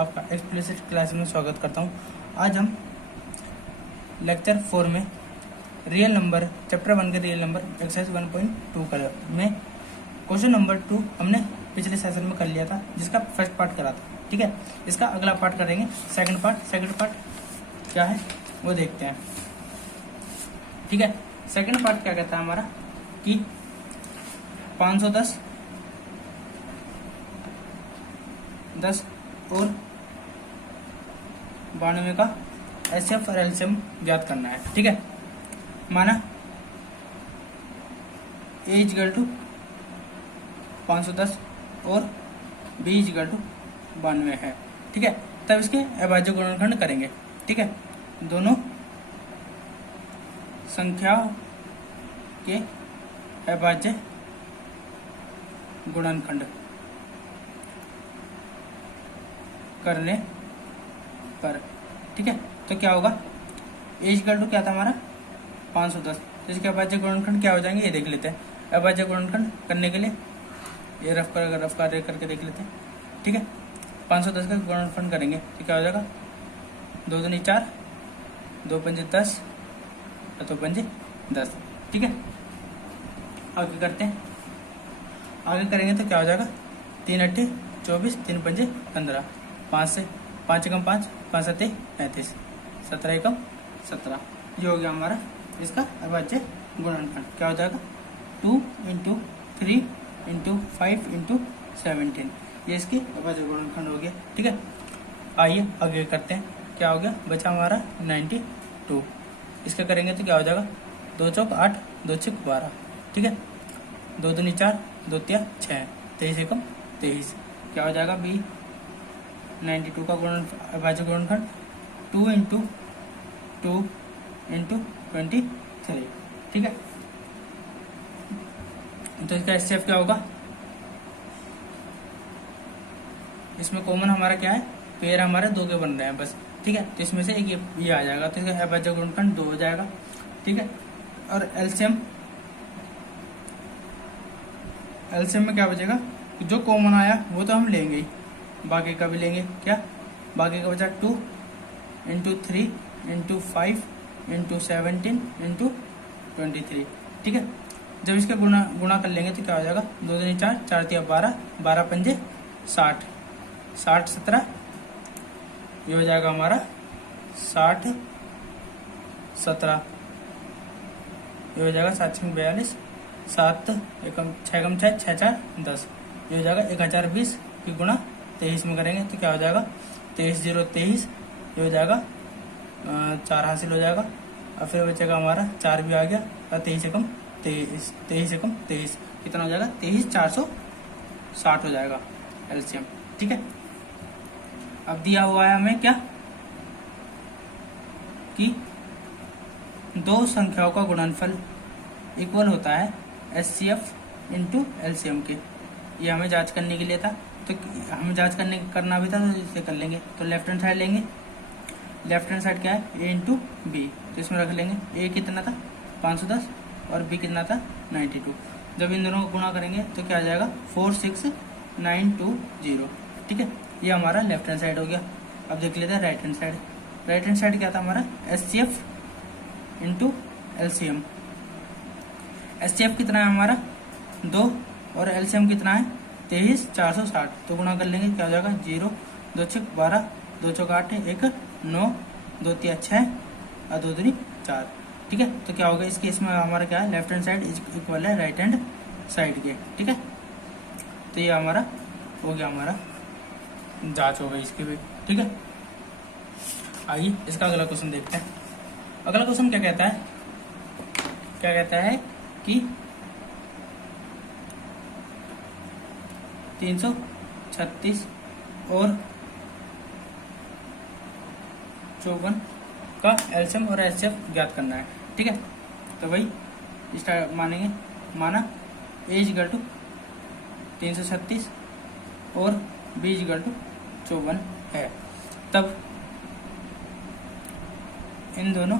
आपका explicit class में स्वागत करता हूं। आज हम लेक्चर 4 में रियल नंबर चैप्टर 1 के रियल नंबर एक्सरसाइज 1.2 में क्वेश्चन नंबर 2 हमने पिछले सेशन में कर लिया था, जिसका फर्स्ट पार्ट करा था। ठीक है, इसका अगला पार्ट करेंगे सेकंड पार्ट क्या है वो देखते हैं। ठीक है, सेकंड पार्ट क्या कहता है हमारा कि 510 10 और 92 का एचसीएफ और एलसीएम ज्ञात करना है। ठीक है, माना ए इक्वल टू 510 और बी इक्वल टू 92 है। ठीक है, तब इसके अभाज्य गुणनखंड करेंगे। ठीक है, दोनों संख्याओं के अभाज्य गुणनखंड करने पर। ठीक है, तो क्या होगा, ए इक्वल टू क्या था हमारा 510, तो इसके अभाज्य गुणनखंड क्या हो जाएंगे ये देख लेते हैं। अभाज्य गुणनखंड करने के लिए ये रफ कार्य करके देख लेते हैं। ठीक है, 510 का गुणनखंड करेंगे तो क्या हो जाएगा, 2 दूनी 4, 2 पंजे 10, 2 पंजे 10। ठीक है, आगे करते हैं। आगे करेंगे तो क्या हो जाएगा, 3 अट्ठे 24, 3 पंजे 15, 5 एकम 5, 5 सत्ते 35, 17 एकम 17। ये हो गया हमारा इसका अभाज्य गुणनखंड। क्या हो जाएगा, 2 × 3 × 5 × 17, ये इसकी अभाज्य गुणनखंड हो गया। ठीक है, आइए आगे करते हैं। क्या हो गया, बचा हमारा 92। इसका करेंगे तो क्या हो जाएगा, 2 चौक 8, 2 छक 12। ठीक है, 2 दूनी 4, 2 तिया 6, 23 एकम 23। क्या हो जाएगा, बी 92 का अभाज्य गुणनखंड 2 × 2 × 23। ठीक है, तो इसका एचसीएफ क्या होगा, इसमें कॉमन हमारा क्या है, पेयर हमारे 2 के बन रहे हैं बस। ठीक है, तो इसमें से एक ये आ जाएगा, तो इसका अभाज्य गुणनखंड 2 हो जाएगा। ठीक है, और एलसीएम में क्या बचेगा, जो कॉमन आया वो तो हम लेंगे ही, बाकी का भी लेंगे। क्या, बाकी का बचा 2 × 3 × 5 × 17 × 23। ठीक है, जब इसके गुणा कर लेंगे तो क्या हो जाएगा, 2 दूनी 4, 4 तिया 12, 12 पंजे 60, 60 17, ये हो जाएगा हमारा 60 17, ये हो जाएगा 7 6 42, 7 एकम 6 एकम 6, 6 4 10, ये हो जाएगा 1020 की गुणा 23 में करेंगे तो क्या हो जाएगा, 23 0 23, ये हो जाएगा 4 हासिल हो जाएगा। और फिर बचेगा हमारा 4 भी आ गया, और 23 एकम 23 कितना हो जाएगा, 23 460 हो जाएगा एलसीएम। ठीक है, अब दिया हुआ है हमें क्या कि 2 संख्याओं का गुणनफल इक्वल होता है एचसीएफ × एलसीएम के। ये हमें जांच करने के लिए था, तो हमें जांच करना भी था, तो इसे कर लेंगे। तो लेफ्ट हैंड साइड लेंगे, लेफ्ट हैंड साइड क्या है, ए × बी, तो इसमें रख लेंगे ए कितना था 510 और बी कितना था 92। जब इन दोनों को गुणा करेंगे तो क्या आ जाएगा, 46920। ठीक है, ये हमारा लेफ्ट हैंड साइड हो गया। अब देख लेते हैं right hand side. Right hand side क्या था हमारा, एचसीएफ × एलसीएम। एचसीएफ कितना है हमारा 2 और एलसीएम कितना है 23 460, तो गुणा कर लेंगे क्या हो जाएगा, 0 2 छक 12, 2 चौक 8, 1 9, 2 तिया 6 और 2 दूनी 4। ठीक है, तो क्या होगा, इस केस में हमारा क्या है, लेफ्ट हैंड साइड इक्वल है राइट हैंड साइड के। ठीक है, तो ये हमारा हो गया, हमारा जांच हो गई इसकी भी। ठीक है, आइए इसका अगला क्वेश्चन देखते हैं। अगला क्वेश्चन क्या कहता है कि 336 और 54 का एलसीएम और एचसीएफ ज्ञात करना है। ठीक है, तो भाई स्टार्ट माना ए इक्वल टू 336 और बी इक्वल टू 54 है, तब इन दोनों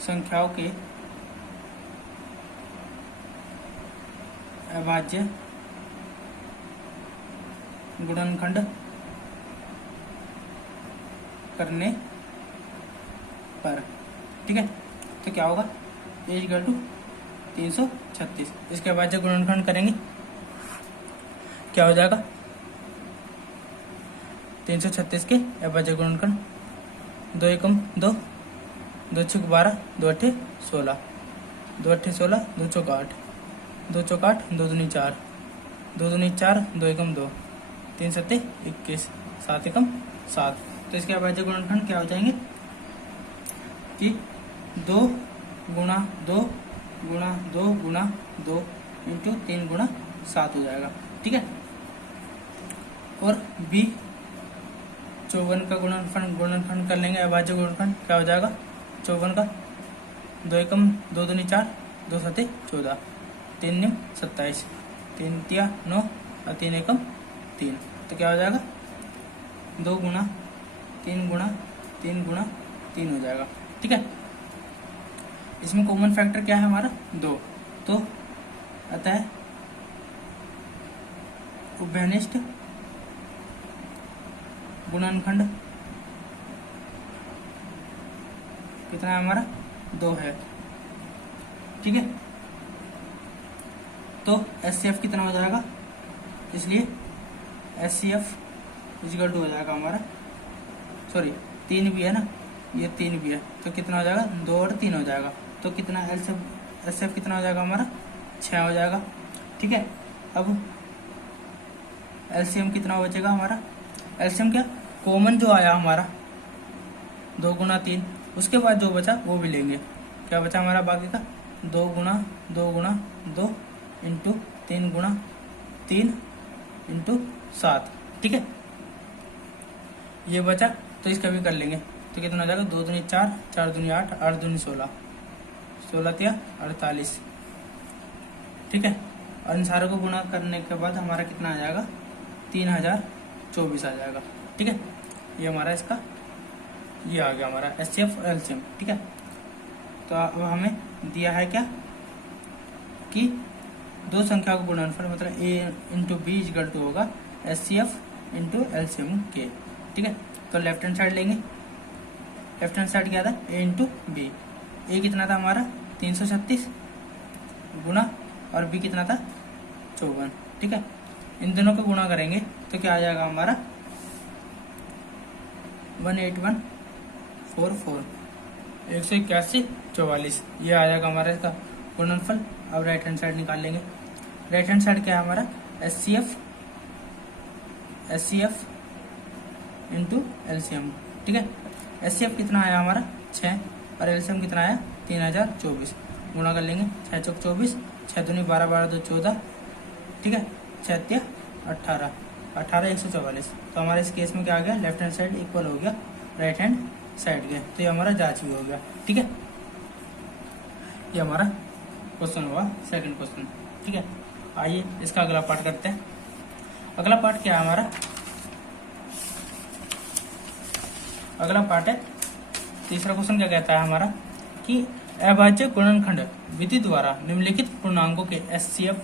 संख्याओं के अभाज्य गुणनखंड करने पर, ठीक है। तो क्या होगा, ए इक्वल टू 336। इसके बाद जब गुणनखंड करेंगे क्या हो जाएगा, 336 के अभाज्य गुणनखंड 2 एकम 2, 2 छक 12, 2 अट्ठे 16, 2 अट्ठे 16, 2 चौक 8, 2 चौक 8, 2 दूनी 4, 2 दूनी 4, 2 एकम 2, 3 सत्ते 21, 7 एकम 7। तो इसके अभाज्य गुणनखंड क्या हो जाएंगे कि 2 गुणा 2 गुणा 2 गुणा 2 इंटू 3 गुणा 7 हो जाएगा, ठीक है। और बी 54 का गुणनखंड कर लेंगे, अभाज्य गुणनखंड क्या हो जाएगा 54 का 2 एकम 2 दूनी 4, 2 सत्ते 14, 3 निम 27, 3 तिया 9 और 3 एकम 3। तो क्या हो जाएगा 2 गुणा 3 गुणा 3 गुणा 3 हो जाएगा, ठीक है। इसमें कॉमन फैक्टर क्या है हमारा 2, तो अतः उभयनिष्ठ गुणनखंड कितना है हमारा 2 है, ठीक है। तो HCF कितना हो जाएगा, इसलिए HCF इक्वल टू हो जाएगा हमारा, सॉरी 3 भी है ना, ये 3 भी है, तो कितना हो जाएगा 2 और 3 हो जाएगा। तो कितना HCF कितना हो जाएगा हमारा 6 हो जाएगा, ठीक है। अब LCM कितना बचेगा हमारा, LCM क्या कॉमन जो आया हमारा 2 गुणा 3, उसके बाद जो बचा वो भी लेंगे। क्या बचा हमारा बाकी का 2 गुणा 2 इंटू 3 गुणा 3 इंटू 7, ठीक है। ये बचा तो इसका भी कर लेंगे, तो कितना हो जाएगा 2 दूनी 4, 4 दूनी 8, 8 दूनी 16, 16 तिया 48, ठीक है। और इन सारों को गुणा करने के बाद हमारा कितना आ जाएगा 3024 आ जाएगा, ठीक है। ये हमारा इसका ये आ गया हमारा HCF और LCM, ठीक है। तो अब हमें दिया है क्या कि दो संख्याओं का गुणनफल मतलब A into B equal to होगा HCF इंटू LCM के, ठीक है। तो लेफ्ट हैंड साइड लेंगे, लेफ्ट हैंड साइड क्या था A इंटू बी, ए कितना था हमारा 336 गुणा और बी कितना था 54, ठीक है। इन दोनों को गुणा करेंगे तो क्या आ जाएगा हमारा 18144, 181 44, ये आ जाएगा हमारा इसका गुणनफल। अब राइट हैंड साइड निकाल लेंगे, राइट हैंड साइड क्या है हमारा HCF इंटू LCM, ठीक है। HCF कितना आया हमारा 6 और LCM कितना आया 3024, गुणा कर लेंगे 6 चौक 24, 6 दूनी 12, 12 2 14, ठीक है, 6 तिया 18, 18 144। तो हमारे इस केस में क्या आ गया लेफ्ट हैंड साइड इक्वल हो गया राइट हैंड साइड के, तो ये हमारा जांच भी हो गया, ठीक है। ये हमारा क्वेश्चन हुआ सेकंड क्वेश्चन, ठीक है। आइए इसका अगला पार्ट करते हैं। अगला पार्ट क्या है हमारा, अगला पार्ट है तीसरा क्वेश्चन, क्या कहता है हमारा कि अभाज्य गुणनखंड विधि द्वारा निम्नलिखित पूर्णांकों के HCF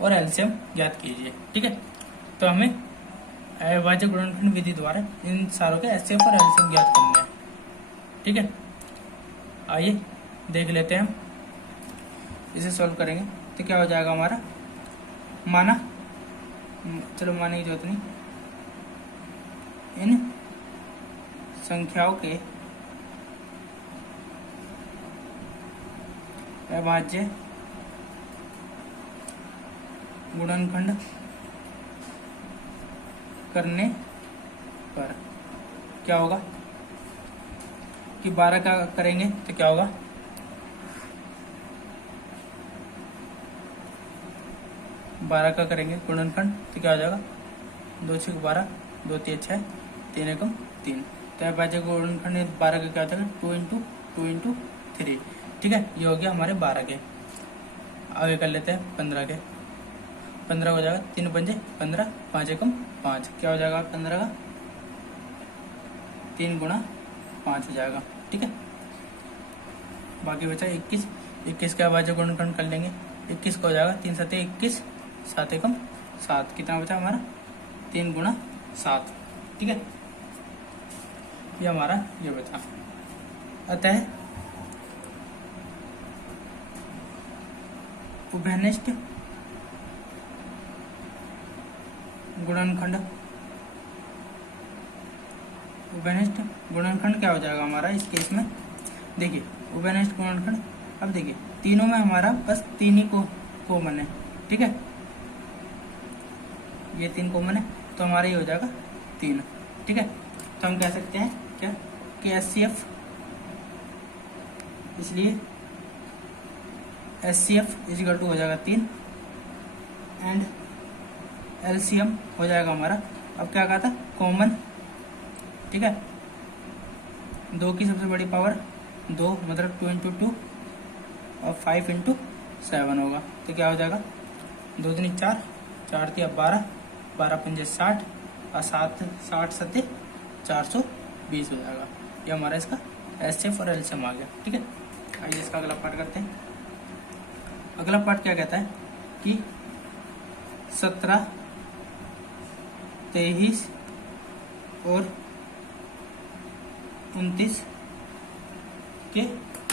और LCM ज्ञात कीजिए, ठीक है। तो हमें अभाज्य गुणनखंड विधि द्वारा इन सारों के HCF और LCM ज्ञात करने हैं, ठीक है। आइए देख लेते हैं, हम इसे सॉल्व करेंगे तो क्या हो जाएगा हमारा, माना चलो माने की जरूरत नहीं, इन संख्याओं के अभाज्य गुणनखंड करने पर क्या होगा कि 12 का करेंगे तो क्या होगा 12 का करेंगे गुणनखंड तो क्या हो जाएगा 2 6 12, 2 3 6, 3 एकम 3। तो अभाज्य गुणनखंड 12 का क्या होता है 2 इंटू 3, ठीक है। ये हो गया हमारे 12 के। आगे कर लेते हैं 15 के, 15 हो जाएगा 3 पंजे 15, 5 एकम 5, क्या हो जाएगा 15 का 3 गुणा 5 हो जाएगा, ठीक है। बाकी बचा 21, 21 का अभाज्य गुणनखंड कर लेंगे, 21 का हो जाएगा 3 7 21, 7 एकम 7, कितना बचा हमारा 3 गुणा 7, ठीक है। ये हमारा ये बचा। अतः उभयनिष्ठ गुणनखंड, उभयनिष्ठ गुणनखंड क्या हो जाएगा हमारा इस केस में? देखिए उभयनिष्ठ गुणनखंड, अब देखिए तीनों में हमारा बस 3 ही कॉमन है, ठीक है। ये 3 कॉमन है तो हमारा ये हो जाएगा 3, ठीक है। तो हम कह सकते हैं क्या कि HCF, इसलिए HCF इजिकल टू हो जाएगा 3 एंड LCM हो जाएगा हमारा, अब क्या कहा था, कॉमन, ठीक है। 2 की सबसे बड़ी पावर 2, मतलब 2 × 2 और 5 × 7 होगा, तो क्या हो जाएगा 2 दूनी 4, 4 तिया 12, 12 पंजे 60 और 7 60 7 420 हो जाएगा। ये हमारा इसका HCF और LCM आ गया, ठीक है। आइए इसका अगला पार्ट करते हैं। अगला पार्ट क्या कहता है कि 17, 23 और 29 के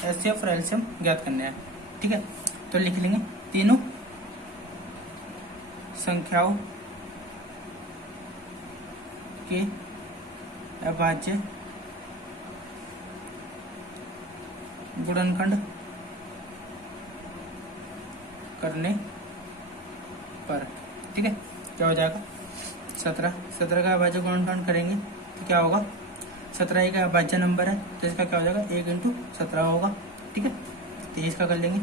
HCF और LCM ज्ञात करने हैं, ठीक है। तो लिख लेंगे तीनों संख्याओं के अभाज्य गुणनखंड करने पर, ठीक है। क्या हो जाएगा 17 का अभाज्य गुणनखंड करेंगे तो क्या होगा, 17 एक अभाज्य नंबर है तो इसका क्या हो जाएगा 1 × 17 होगा, ठीक है। 23 का कर लेंगे,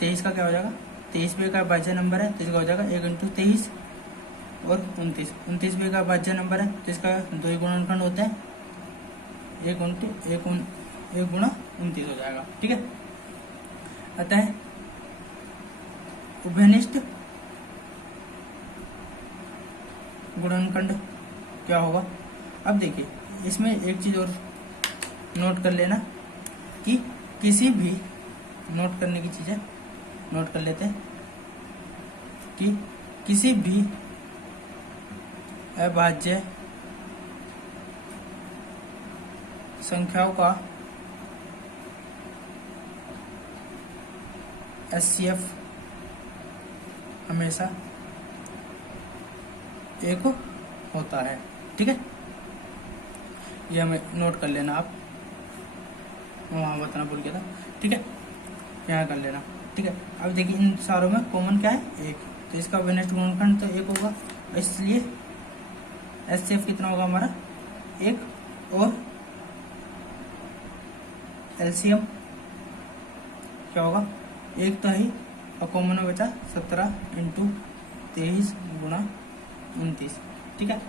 23 का क्या हो जाएगा, 23 भी एक अभाज्य नंबर है तो इसका हो जाएगा 1 × 23 और 29 भी एक अभाज्य नंबर है तो इसका 2 ही गुणनखंड होते हैं, 1 गुणा 29 हो जाएगा, ठीक है। अतः उभयनिष्ठ गुणनखंड क्या होगा, अब देखिए इसमें एक चीज और नोट कर लेना कि किसी भी, नोट करने की चीज है, नोट कर लेते हैं कि किसी भी अभाज्य संख्याओं का HCF हमेशा 1 होता है, ठीक है। ये हमें नोट कर लेना, आप वहाँ बताना भूल गया था, ठीक है, यहाँ कर लेना, ठीक है। अब देखिए इन सारों में कॉमन क्या है 1, तो इसका उभयनिष्ठ गुणनखंड तो 1 होगा, इसलिए HCF कितना होगा हमारा 1, और LCM क्या होगा 1 तो ही, और कॉमन में बचा 17 × 23 गुणा 29, ठीक है।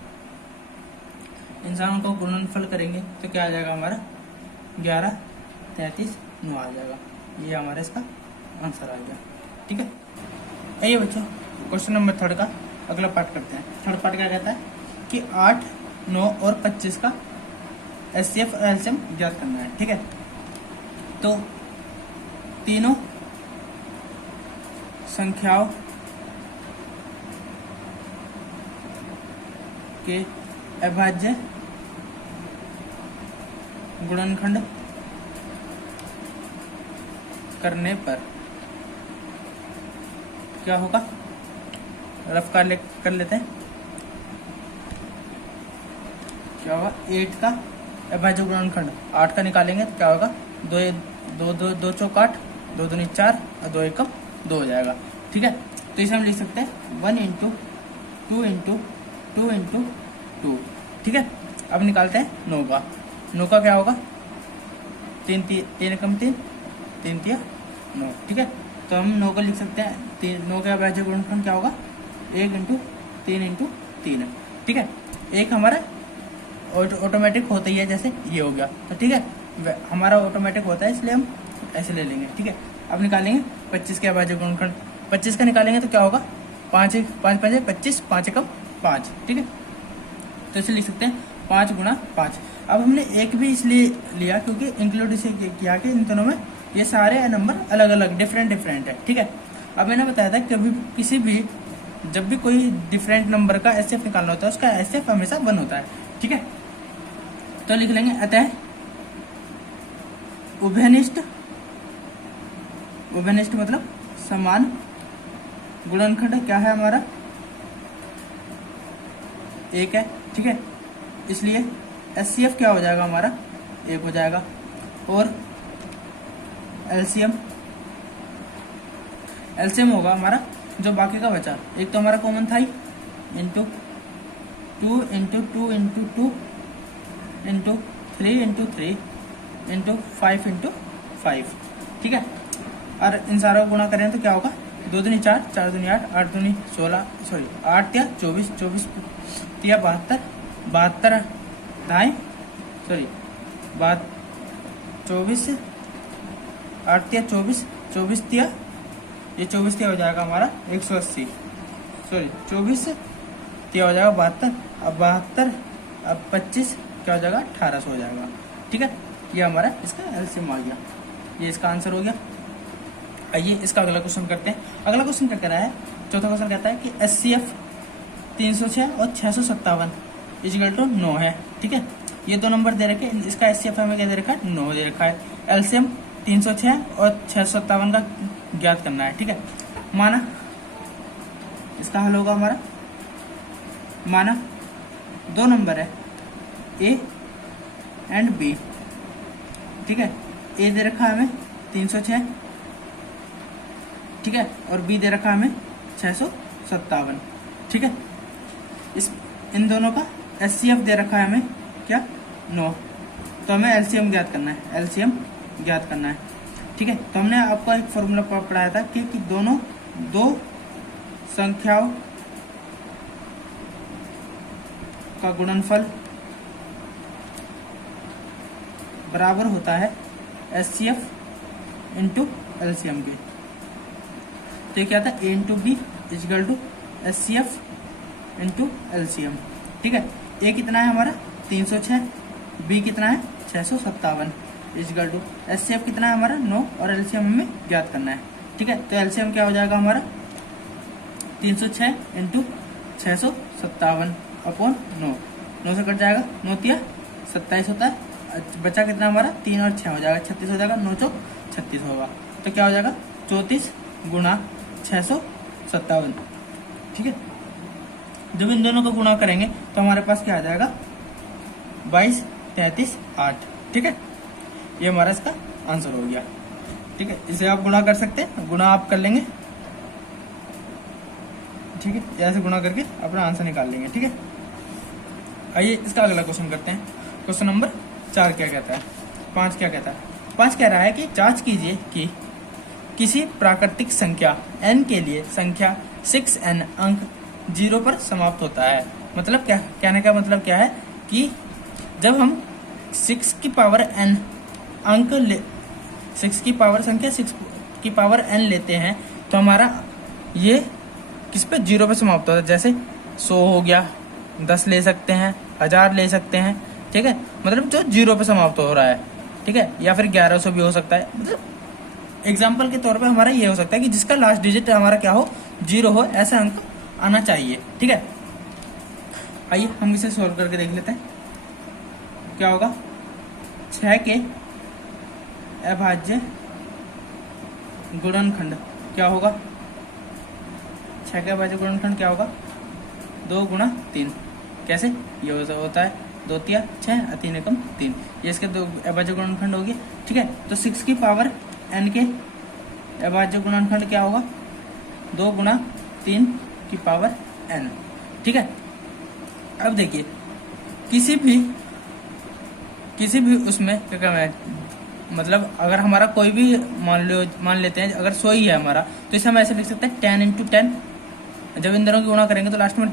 इन सारों को गुणनफल करेंगे तो क्या आ जाएगा हमारा 11, 33, 9 आ जाएगा। ये हमारा इसका आंसर आ गया, ठीक है। आइए बच्चों क्वेश्चन नंबर 3 का अगला पार्ट करते हैं। थर्ड पार्ट क्या कहता है कि 8, 9 और 25 का HCF और LCM ज्ञात करना है, ठीक है। तो तीनों संख्याओं के अभाज्य गुणनखंड करने पर क्या होगा, रफ कर लेते हैं। क्या होगा 8 का अभाज्य गुणनखंड 8 का निकालेंगे तो क्या होगा 2 चौक 8, 2 दूनी 4 और 2 एकम 2 हो जाएगा, ठीक है। तो इसे हम लिख सकते हैं 1 × 2 × 2 × 2, ठीक है। अब निकालते हैं 9 का क्या होगा 3 एकम 3, 3 तिया 9, ठीक है। तो हम 9 को लिख सकते हैं 9 का अभाज्य गुणनखंड क्या होगा 1 × 3 × 3, ठीक है। एक हमारा ऑटोमेटिक होता ही है, जैसे ये हो गया, तो ठीक है हमारा ऑटोमेटिक होता है इसलिए हम ऐसे ले लेंगे, ठीक है। अब निकालेंगे 25 के अभाज्य गुणनखंड, 25 का निकालेंगे तो क्या होगा 5 5 25, 5 एकम 5, ठीक है। तो इसे लिख सकते हैं 5 × 5। अब हमने एक भी इसलिए लिया क्योंकि इंक्लूड इसे किया कि इन दोनों में ये सारे नंबर अलग अलग डिफरेंट है, ठीक है। अब मैंने बताया था कभी किसी भी जब भी कोई डिफरेंट नंबर का एचसीएफ निकालना होता है उसका एचसीएफ हमेशा 1 होता है। ठीक है, तो लिख लेंगे अतः उभयनिष्ठ, उभयनिष्ठ मतलब समान गुणनखंड क्या है हमारा, 1 है। ठीक है, इसलिए एचसीएफ क्या हो जाएगा हमारा, 1 हो जाएगा। और एलसीएम, एलसीएम होगा हमारा जो बाकी का बचा, एक तो हमारा कॉमन था ही, into 2 into 2 into 2 into 3 into 3 into 5 into 5। ठीक है, और इन सारों को गुणा करें तो क्या होगा, 2 दूनी 4, 4 दूनी 8, 8 दूनी 16, सॉरी 8 या 24, 24 या 72, 72 ढाई, सॉरी 24, 8 या 24, 24 तिया, ये 24 तिया हो जाएगा हमारा 180, सॉरी 24 तिया हो जाएगा 72, अब 72 अब 25 क्या हो जाएगा 1800 हो जाएगा। ठीक है, ये हमारा इसका एलसीएम आ गया, ये इसका आंसर हो गया। आइए इसका अगला क्वेश्चन करते हैं। अगला क्वेश्चन क्या कह रहा है, चौथा क्वेश्चन कहता है कि एचसीएफ 306 और 657 इक्वल टू 9 है। ठीक है, ये दो नंबर दे रखे, इसका एचसीएफ हमें क्या दे रखा है, 9 दे रखा है। एलसीएम 306 और 657 का ज्ञात करना है। ठीक है, माना इसका हल होगा हमारा, माना 2 नंबर है ए एंड बी। ठीक है, ए दे रखा है हमें 306, ठीक है, और बी दे रखा है हमें 657। ठीक है, इन दोनों का एचसीएफ दे रखा है हमें क्या, 9, तो हमें एलसीएम ज्ञात करना है, एलसीएम ज्ञात करना है। ठीक है, तो हमने आपको एक फॉर्मूला पढ़ाया था कि दोनों दो संख्याओं का गुणनफल बराबर होता है एचसीएफ इंटू एलसीएम के। तो ये क्या था, A into B equal to HCF into LCM. ठीक है, ए कितना है हमारा 306, बी कितना है 657 इजिकल टू एचसीएफ कितना है हमारा 9 और एलसीएम हमें ज्ञात करना है। ठीक है, तो एलसीएम क्या हो जाएगा हमारा 306 इंटू 657 अपॉन 9, 9 से कट जाएगा, 9 तिया 27 होता है, बचा कितना हमारा 3 और 6 हो जाएगा 36 हो जाएगा, 9 चौक 36 होगा, तो क्या हो जाएगा 34 गुणा 657। ठीक है, जब इन दोनों को गुणा करेंगे तो हमारे पास क्या आ जाएगा 22, 33, 8। ठीक है, ये हमारा इसका आंसर हो गया। ठीक है, इसे आप गुणा कर सकते हैं, गुणा आप कर लेंगे। ठीक है, ऐसे गुणा करके अपना आंसर निकाल लेंगे। ठीक है, आइए इसका अगला क्वेश्चन करते हैं। क्वेश्चन नंबर 4 क्या कहता है, 5 क्या कहता है। 5 कह रहा है कि जांच कीजिए कि किसी प्राकृतिक संख्या n के लिए संख्या 6n अंक 0 पर समाप्त होता है। मतलब क्या, कहने का मतलब क्या है कि जब हम 6 की पावर n अंक 6 की पावर संख्या 6 की पावर n लेते हैं तो हमारा ये किस पे 0 पे समाप्त होता है। जैसे 100 हो गया, 10 ले सकते हैं, 1000 ले सकते हैं। ठीक है, मतलब जो 0 पे समाप्त हो रहा है। ठीक है, या फिर 1100 भी हो सकता है। मतलब एग्जाम्पल के तौर पे हमारा ये हो सकता है कि जिसका लास्ट डिजिट हमारा क्या हो 0 हो, ऐसा अंक आना चाहिए। ठीक है, आइए हम इसे सोल्व करके देख लेते हैं क्या होगा। 6 के अभाज्य गुणनखंड क्या होगा, 6 के अभाज्य गुणनखंड क्या होगा 2 गुणा 3। कैसे, ये होता है 2 तिया 6, 3 एकम 3, ये इसके 2 अभाज्य गुणनखंड हो गए। ठीक है, तो 6 की पावर n के अभाज्य गुणनखंड क्या होगा 2 गुणा 3 की पावर n। ठीक है, अब देखिए किसी भी उसमें क्या है, मतलब अगर हमारा कोई भी मान लेते हैं अगर 100 ही है हमारा, तो इसे हम ऐसे लिख सकते हैं 10 इंटू 10। जब इन दोनों की गुणा करेंगे तो लास्ट में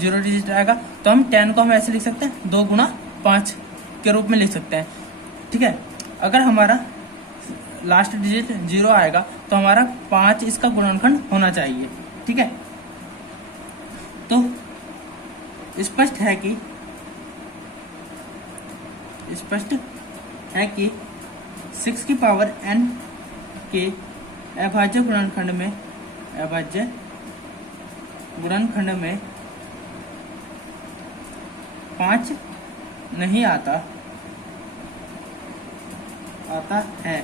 0 डिजिट आएगा, तो हम 10 को हम ऐसे लिख सकते हैं 2 गुणा 5 के रूप में लिख सकते हैं। ठीक है, अगर हमारा लास्ट डिजिट 0 आएगा तो हमारा 5 इसका गुणनखंड होना चाहिए। ठीक है, तो स्पष्ट है कि 6 की पावर n के अभाज्य गुणनखंड में अभाज्य गुणनखंड में 5 नहीं आता है,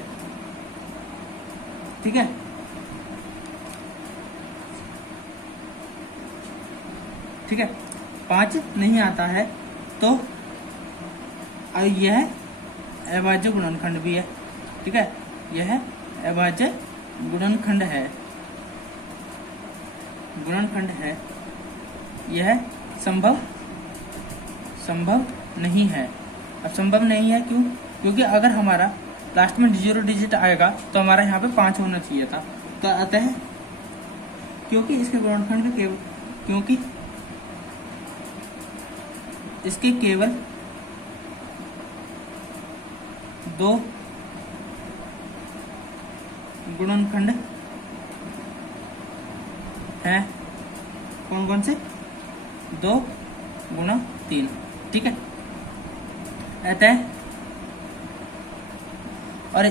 ठीक है। ठीक है, 5 नहीं आता है तो यह अभाज्य गुणनखंड भी है, ठीक है। यह अभाज्य गुणनखंड है, यह संभव नहीं है। अब संभव नहीं है क्यों? क्योंकि अगर हमारा लास्ट में 0 डिजिट आएगा तो हमारा यहाँ पे 5 होना चाहिए था। तो अतः क्योंकि इसके गुणनखंड के क्योंकि इसके केवल 2 गुणनखंड हैं। कौन कौन से? 2 गुणा 3, ठीक है। अतः और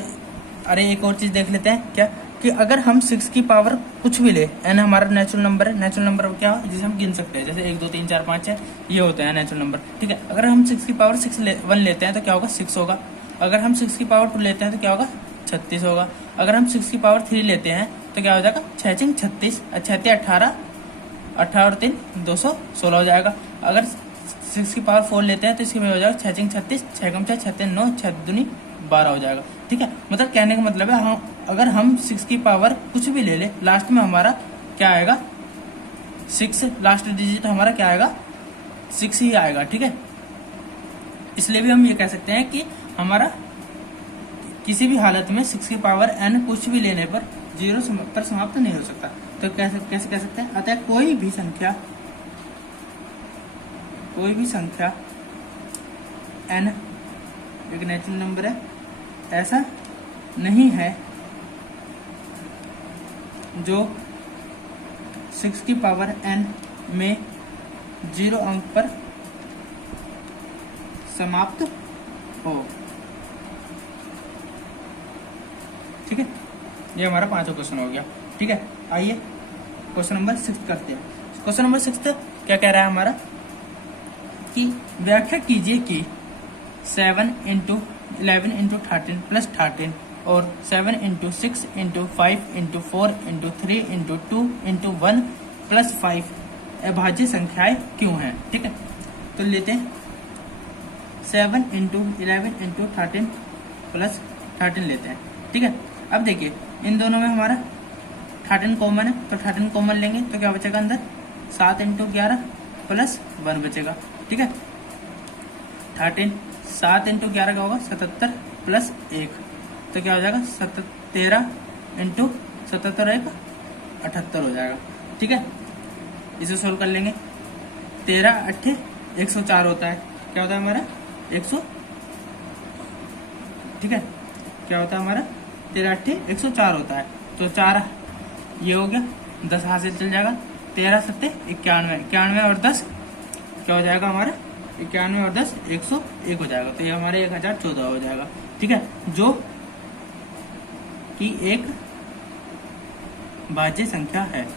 अरे एक और चीज देख लेते हैं क्या, कि अगर हम 6 की पावर कुछ भी ले, n हमारा नेचुरल नंबर है। नेचुरल नंबर क्या है? जिसे हम गिन सकते हैं, जैसे 1 2 3 4 5 6 ये होते हैं नेचुरल नंबर, ठीक है। अगर हम 6 की पावर 1 लेते हैं तो क्या होगा? 6 होगा। अगर हम 6 की पावर 2 लेते हैं तो क्या होगा? 36 होगा। अगर हम 6 की पावर 3 लेते हैं तो क्या हो जाएगा? 6 6 36, 6 18, 18 और 3 216 हो जाएगा। अगर 6 की पावर 4 लेते हैं तो इसके में हो जाएगा 6 6 36, 6 कम 6 6 9, 6 दूनी 12 हो जाएगा, ठीक है। मतलब कहने का मतलब है अगर हम 6 की पावर कुछ भी ले ले, लास्ट में हमारा क्या आएगा? 6, लास्ट डिजिट हमारा क्या आएगा? 6 ही आएगा, ठीक है। इसलिए भी हम ये कह सकते हैं कि हमारा किसी भी हालत में 6 की पावर n कुछ भी लेने पर 0 पर समाप्त नहीं हो सकता। तो कैसे कह सकते हैं? अतः कोई भी संख्या n एक नेचुरल नंबर है, ऐसा नहीं है जो 6 की पावर n में 0 अंक पर समाप्त हो, ठीक है। ये हमारा 5वां क्वेश्चन हो गया, ठीक है। आइए क्वेश्चन नंबर 6 करते हैं। क्वेश्चन नंबर 6 क्या कह रहा है हमारा, कि व्याख्या कीजिए कि 7 × 11 × 13 + 13 और 7 × 6 × 5 × 4 × 3 × 2 × 1 + 5 अभाज्य संख्याएं क्यों हैं, ठीक है। तो लेते हैं 7 × 11 × 13 + 13 लेते हैं, ठीक है। अब देखिए इन दोनों में हमारा 13 कॉमन है, तो 13 कॉमन लेंगे तो क्या बचेगा अंदर? 7 × 11 + 1 बचेगा, ठीक है। 13 7 × 11 का होगा 77 + 1, तो क्या हो जाएगा? 13 × 77 1 78 हो जाएगा, ठीक है। इसे सोल्व कर लेंगे। 13 8 104 होता है। क्या होता है हमारा? 100, ठीक है। क्या होता है हमारा? 13 8 104 होता है। तो 4 ये हो गया, 10 हाथ से चल जाएगा। 13 7 91, 91 और 10 क्या हो जाएगा हमारा? 91 और 10 101 हो जाएगा। तो ये हमारे 1014 हो जाएगा, ठीक है। जो कि एक भाज्य संख्या है।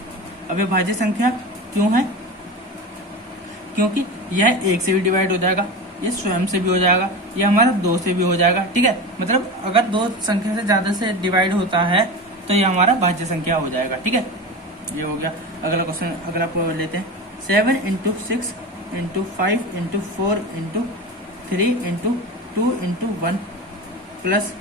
अब ये भाज्य संख्या क्यों है? क्योंकि यह 1 से भी डिवाइड हो जाएगा, ये स्वयं से भी हो जाएगा, ये हमारा 2 से भी हो जाएगा, ठीक है। मतलब अगर 2 संख्या से ज्यादा से डिवाइड होता है तो ये हमारा भाज्य संख्या हो जाएगा, ठीक है। ये हो गया। अगला क्वेश्चन, अगला लेते हैं 7 × 6 × 5 × 4 × 3 × 2 × 1 +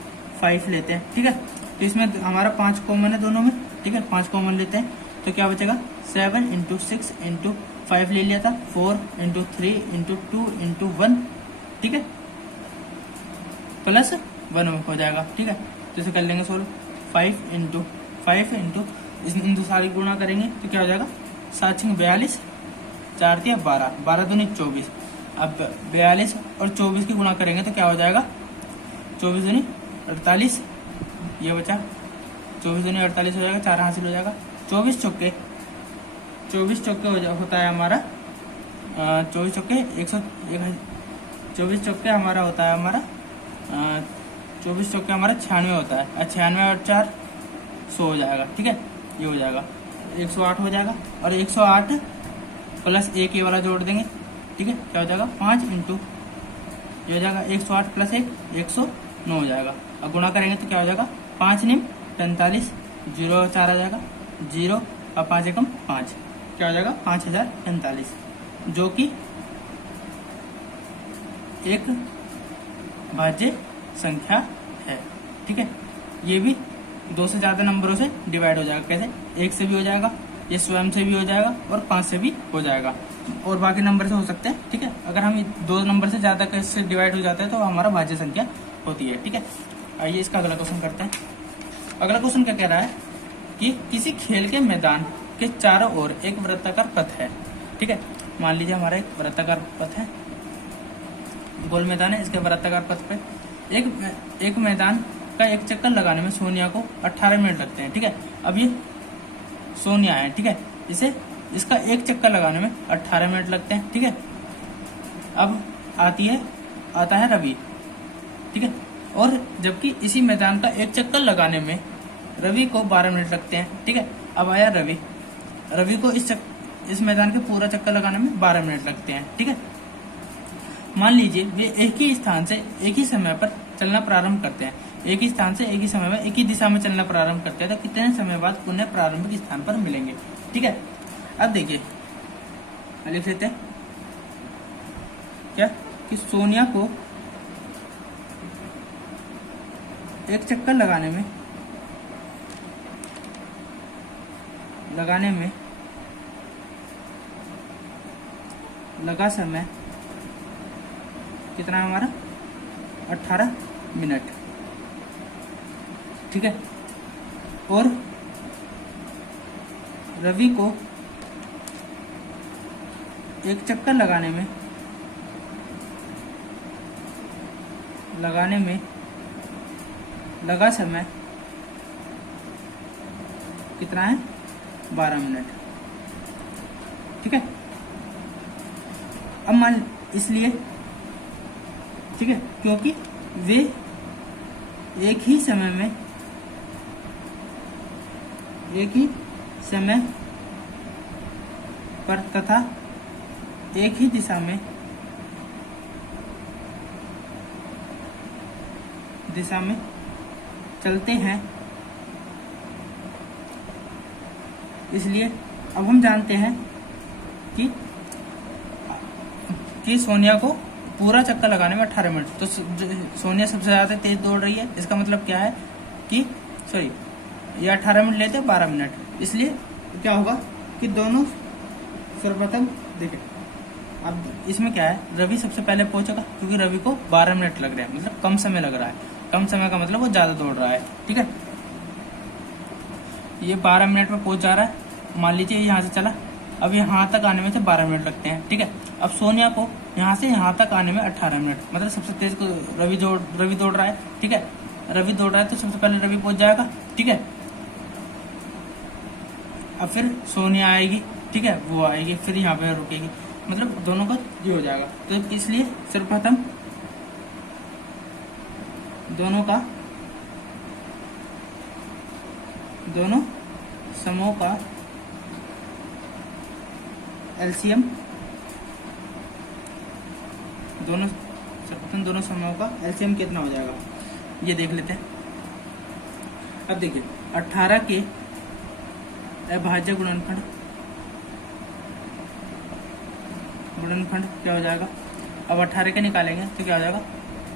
5 लेते हैं, ठीक है। तो इसमें हमारा 5 कॉमन है दोनों में, ठीक है। 5 कॉमन लेते हैं तो क्या बचेगा? 7 × 6 × 5 ले लिया था, 4 × 3 × 2 × 1, ठीक है, +1 हो जाएगा, ठीक है। तो इसे कर लेंगे सोल्व। 5 × 5 × इन दो सारी गुणा करेंगे तो क्या हो जाएगा? 7 6 42, 4 3 12, 12 दूनी 24। अब 42 और 24 की गुणा करेंगे तो क्या हो जाएगा? 24 दूनी 48, ये बचा 24 दूनी 48 हो जाएगा, 4 हासिल हो जाएगा। 24 चौके होता है हमारा 24 चौके 24 चौके हमारा होता है हमारा 24 चौके हमारा 96 होता है। 96 और 4 100 हो जाएगा, ठीक है। ये हो जाएगा 108 हो जाएगा। और 108 प्लस 1 ये वाला जोड़ देंगे, ठीक है। क्या हो जाएगा 5 इंटू ये हो जाएगा 108 प्लस 1 109 हो जाएगा। अब गुणा करेंगे तो क्या हो जाएगा 5 निम 45, 0 4 आ जाएगा 0 और 5 एकम 5, क्या हो जाएगा 5045, जो कि एक भाज्य संख्या है, ठीक है। ये भी 2 से ज्यादा नंबरों से डिवाइड हो जाएगा। कैसे? 1 से भी हो जाएगा, ये स्वयं से भी हो जाएगा और 5 से भी हो जाएगा और बाकी नंबर से हो सकते हैं, ठीक है। अगर हम 2 नंबर से ज्यादा कैसे डिवाइड हो जाता है तो हमारा भाज्य संख्या होती है, ठीक है। आइए इसका अगला क्वेश्चन करते हैं। अगला क्वेश्चन क्या कह रहा है कि किसी खेल के मैदान के चारों ओर एक वृत्ताकार पथ है, ठीक है। मान लीजिए हमारा एक वृत्ताकार पथ है, गोल मैदान है, इसके वृत्ताकार पथ पे एक मैदान का एक चक्कर लगाने में सोनिया को 18 मिनट लगते हैं, ठीक है। अब ये सोनिया है, ठीक है, इसका एक चक्कर लगाने में 18 मिनट लगते हैं, ठीक है। अब आता है रवि, ठीक है, और जबकि इसी मैदान का एक चक्कर लगाने में रवि को 12 मिनट लगते हैं, ठीक है। अब आया रवि को इस मैदान के पूरा चक्कर लगाने में 12 मिनट लगते हैं, ठीक है। मान लीजिए वे एक ही स्थान से एक ही समय पर चलना प्रारंभ करते हैं, एक ही स्थान से एक ही समय में एक ही दिशा में चलना प्रारंभ करते हैं, तो कितने समय बाद पुनः प्रारंभिक स्थान पर मिलेंगे, ठीक है। अब देखिए लिख लेते हैं क्या कि सोनिया को एक चक्कर लगाने में लगा समय कितना है हमारा 18 मिनट, ठीक है। और रवि को एक चक्कर लगाने में लगा समय कितना है 12 मिनट, ठीक है। अब मान इसलिए, ठीक है, क्योंकि वे एक ही समय पर तथा एक ही दिशा में चलते हैं, इसलिए अब हम जानते हैं कि सोनिया को पूरा चक्कर लगाने में 18 मिनट, तो सोनिया सबसे ज्यादा तेज दौड़ रही है, इसका मतलब क्या है कि ये 18 मिनट लेते हैं 12 मिनट, इसलिए क्या होगा कि दोनों सर्वप्रथम देखें। अब इसमें क्या है, रवि सबसे पहले पहुंचेगा क्योंकि रवि को 12 मिनट लग रहे हैं, मतलब कम समय लग रहा है, कम समय का मतलब वो ज्यादा दौड़ रहा है, ठीक है। ये 12 मिनट में पहुंच जा रहा है, मान लीजिए यहाँ से चला, अब यहाँ तक आने में से 12 मिनट लगते हैं, ठीक है। अब सोनिया को यहाँ से यहाँ तक आने में 18 मिनट, मतलब सबसे तेज को रवि दौड़ रहा है, ठीक है। रवि दौड़ रहा है तो सबसे पहले रवि पहुंच जाएगा, ठीक है। अब फिर सोनिया आएगी, ठीक है, वो आएगी, फिर यहाँ पे रुकेगी, मतलब दोनों का ये हो जाएगा। तो इसलिए सर्वप्रथम दोनों समूह का एलसीएम दोनों समूहों का एलसीएम कितना हो जाएगा ये देख लेते हैं। अब देखिए 18 के अभाज्य गुणनखंड क्या हो जाएगा, अब 18 के निकालेंगे तो क्या हो जाएगा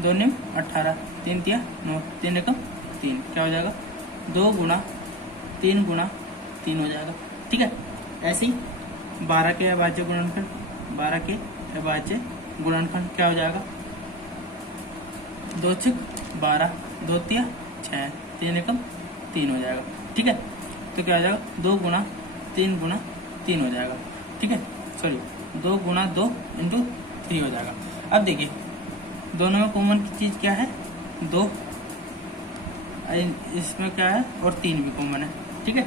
2 निम 18, 3 तिया 9, 3 एकम 3, क्या हो जाएगा 2 गुणा 3 गुणा 3 हो जाएगा, ठीक है। ऐसे ही 12 के अभाज्य गुणनखंड क्या हो जाएगा 2 6 12, 2 तिया 6, 3 एकम 3 हो जाएगा, ठीक है। तो क्या हो जाएगा 2 गुणा 3 गुणा 3 हो जाएगा, ठीक है, सॉरी 2 गुणा 2 इंटू 3 हो जाएगा। अब देखिए दोनों में कॉमन की चीज क्या है 2, इसमें क्या है और 3 भी कॉमन है, ठीक है,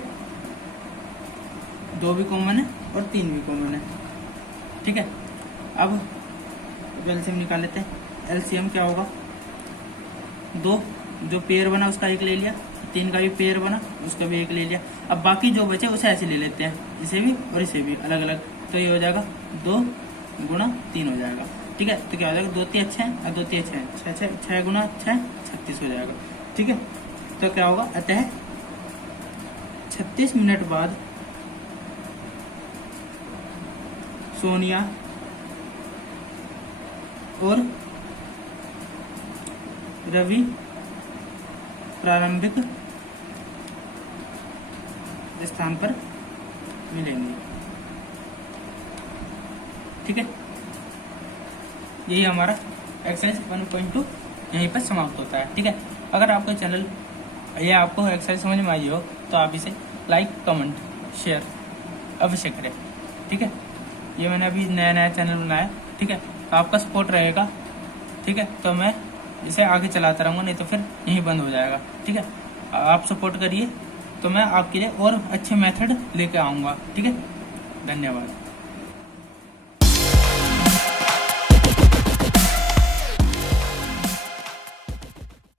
2 भी कॉमन है और 3 भी कॉमन है, ठीक है। अब एलसीएम निकाल लेते हैं। एलसीएम क्या होगा 2 जो पेयर बना उसका 1 ले लिया, 3 का भी पेयर बना उसका भी 1 ले लिया। अब बाकी जो बचे उसे ऐसे ले लेते हैं, इसे भी और इसे भी अलग अलग, तो ये हो जाएगा 2 गुणा 3 हो जाएगा। ठीक है, तो क्या हो जाएगा 2 3 6 और 2 3 6 6 गुणा 6 36 हो जाएगा। ठीक है, तो क्या होगा, अतः 36 मिनट बाद सोनिया और रवि प्रारंभिक स्थान पर मिलेंगे। ठीक है, यही हमारा एक्सरसाइज 1.2 यहीं पर समाप्त होता है। ठीक है, अगर आपका चैनल या आपको एक्सरसाइज समझ में आई हो तो आप इसे लाइक कमेंट शेयर अवश्य करें। ठीक है, ये मैंने अभी नया चैनल बनाया। ठीक है, तो आपका सपोर्ट रहेगा। ठीक है, तो मैं इसे आगे चलाता रहूँगा, नहीं तो फिर यहीं बंद हो जाएगा। ठीक है, आप सपोर्ट करिए तो मैं आपके लिए और अच्छे मेथड लेके आऊँगा। ठीक है, धन्यवाद।